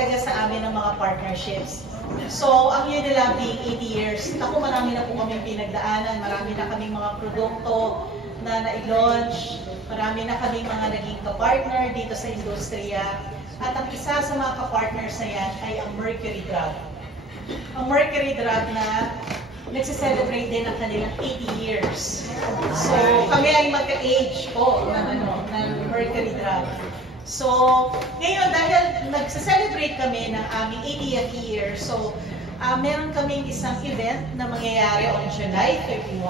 talaga sa amin ng mga partnerships. So, ang Unilab being 80 years, ako marami na po kami pinagdaanan, marami na kaming mga produkto na na-launch, marami na kaming mga naging kapartner dito sa industriya. At ang isa sa mga kapartners na yan ay ang Mercury Drug. Ang Mercury Drug na nagse-celebrate din ang kanilang 80 years. So, kami ay magka-age po ng Mercury Drug. So, ngayon dahil nagse-celebrate kami ng aming 80th year, so meron kaming isang event na mangyayari on July 31.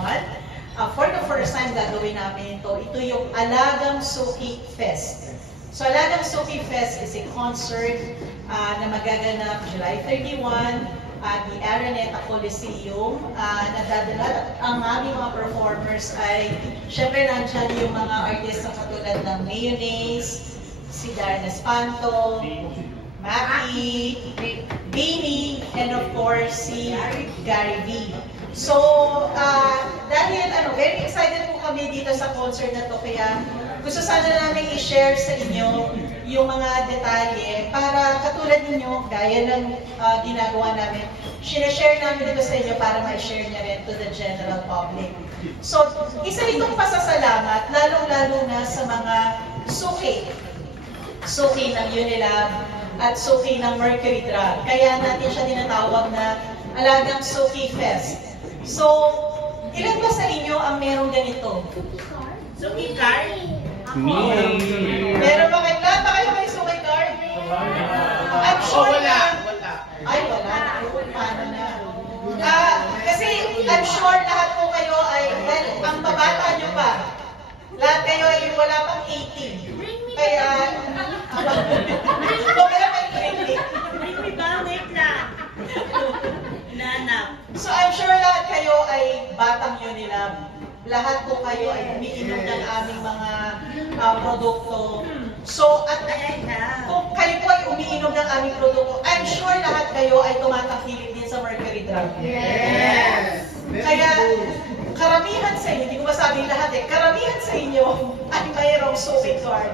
For the first time gagawin namin ito. Ito yung Alagang Suki Fest. So, Alagang Suki Fest is a concert na magaganap July 31 at the Araneta Coliseum. Nadadala ang aming mga performers ay, syempre nandyan yung mga artist na katulad ng Mayonnaise, si Darren Espanto, Maki, Beanie, and of course si Gary V. So, dahil very excited po kami dito sa concert na to, kaya gusto sana namin i-share sa inyo yung mga detalye para katulad ninyo, gaya ng ginagawa namin, sinashare namin dito sa inyo para ma-share niya rin to the general public. So, isa itong pasasalamat, lalong-lalo na sa mga suki ng Unilab at suki ng Mercury Drug. Kaya natin siya tinatawag na Alagang Suki Fest. So, ilan ba sa inyo ang merong ganito? Suki card? Meron ba kayo? Lahat ba kayo may suki card? I'm sure na. Ay, wala. Paano na? Kasi I'm sure lahat po kayo ay, ang babata nyo pa. Lahat kayo ay wala pang 18. Kaya, so I'm sure lahat kayo ay batang Unilab. Lahat po kayo ay umiinom ng aming mga produkto. So, at kung kayo po ay umiinom ng aming produkto, I'm sure lahat kayo ay tumatangkilik din sa Mercury Drug. Yes! Kaya, karamihan sa inyo, hindi ko masabing lahat karamihan sa inyo ay mayroong suki card.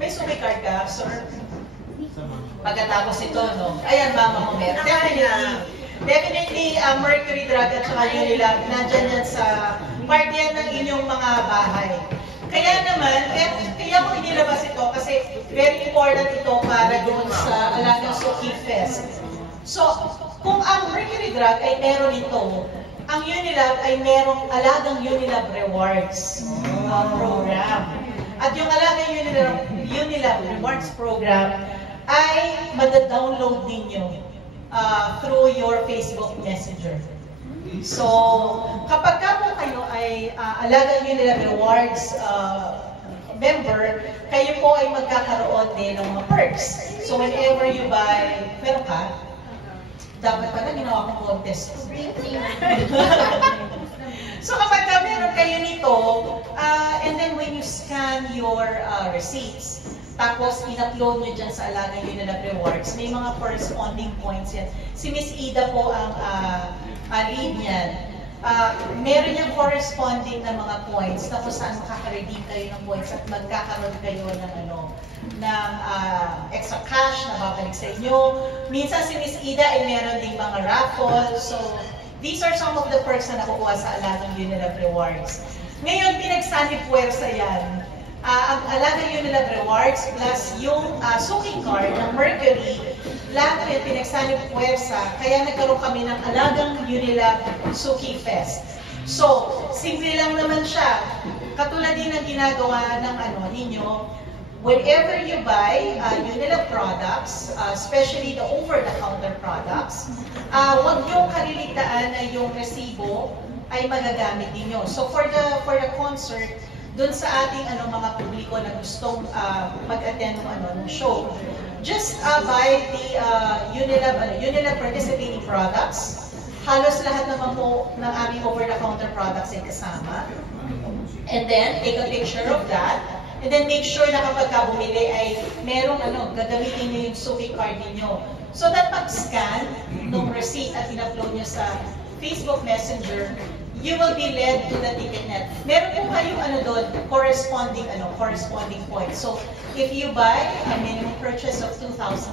May suki card ka, sir? Pagkatapos ito, no? Ayan, mama mo meron. Definitely, Mercury Drug at saka Unilab, nandyan yan sa part yan ng inyong mga bahay. Kaya naman, kaya ko inilabas ito kasi very important ito para doon sa Alagang Suki Fest. So, kung ang Mercury Drug ay meron ito, ang Unilab ay merong Alagang Unilab Rewards program. At yung Alagang Unilab Rewards program ay mada-download ninyo through your Facebook Messenger. So, kapag po kayo ay Alagang Unilab Rewards member, kayo po ay magkakaroon din ng mga perks. So, whenever you buy, pero ka, dapat pala ginawa kong contest. So, kapag meron kayo nito, and then when you scan your receipts, tapos in-upload nyo dyan sa Alagang Unilab Rewards, may mga corresponding points yan. Si Miss Ida po ang lead niyan. Meron yung corresponding na mga points na kung saan makaka-redeem kayo ng points at magkakaroon kayo ng extra cash na babalik sa inyo. Minsan si Miss Ida ay meron ding mga raffle. So, these are some of the perks na nakukuha sa Alagang Unilab Rewards. Ngayon, pinagsanib puwersa yan. Ang Alagang Unilab Rewards plus yung suki card ng Mercury, lahat yung pinagsanib puwersa, kaya nagkaroon kami ng Alagang Unilab Suki Fest. So, simple lang naman siya. Katulad din ng ginagawa ng ninyo, whenever you buy Unilab products, especially the over-the-counter products, huwag yung kaliligtaan na yung resibo ay magagamit ninyo. So, for the concert, doon sa ating mga publiko na gustong mag-attend ng show, just buy the Unilab participating products. Halos lahat naman po ng aming over-the-counter products ay kasama. And then, take a picture of that. And then, make sure na kapag bumili ay merong gagamitin nyo yung suki card ninyo. So that pag-scan ng receipt at in-upload nyo sa Facebook Messenger, you will be led to the ticket net. Meron po kayong doon, corresponding points. So, if you buy a minimum purchase of 2,000 pesos,